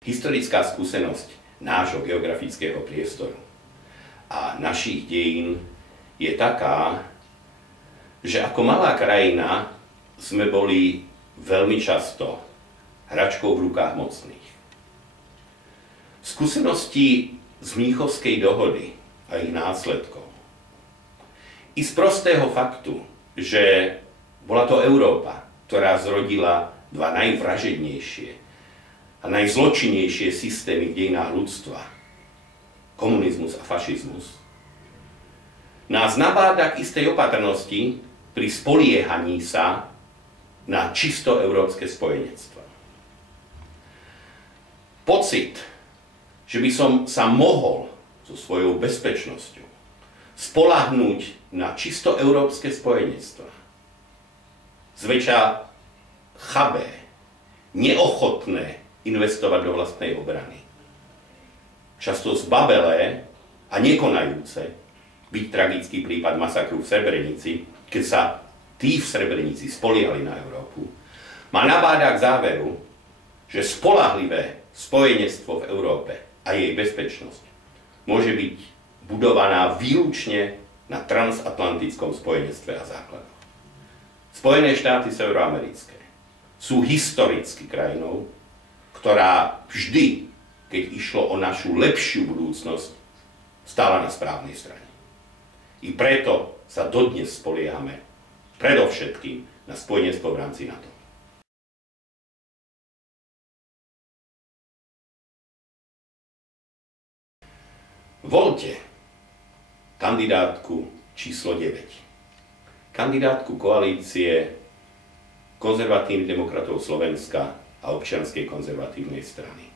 Historická skúsenosť nášho geografického priestoru a našich dejín je taká, že ako malá krajina sme boli veľmi často hračkou v rukách mocných. Skúsenosti z Mníchovskej dohody a ich následkov i z prostého faktu, že bola to Európa, ktorá zrodila dva najvražednejšie a najzločinnejšie systémy v dejinách ľudstva, komunizmus a fašizmus, nás nabáda k istej opatrnosti pri spoliehaní sa na čisto európske spojenectva. Pocit, že by som sa mohol so svojou bezpečnosťou spoľahnúť na čisto európske spojenectva, zväčša chabé, neochotné investovať do vlastnej obrany. Často zbabelé a nekonajúce, byť tragický prípad masakru v Srebrenici, keď sa tí v Srebrenici spoliehali na Európu, ma nabáda k záveru, že spoľahlivé spojenectvo v Európe a jej bezpečnosť môže byť budovaná výlučne na transatlantickom spojenectve a základoch. Spojené štáty severoamerické sú historicky krajinou, ktorá vždy, keď išlo o našu lepšiu budúcnosť, stála na správnej strane. I preto sa dodnes spoliehame predovšetkým na spojenectvo v rámci NATO. Voľte kandidátku číslo 9. Kandidátku koalície Konzervatívnych demokratov Slovenska a Občianskej konzervatívnej strany.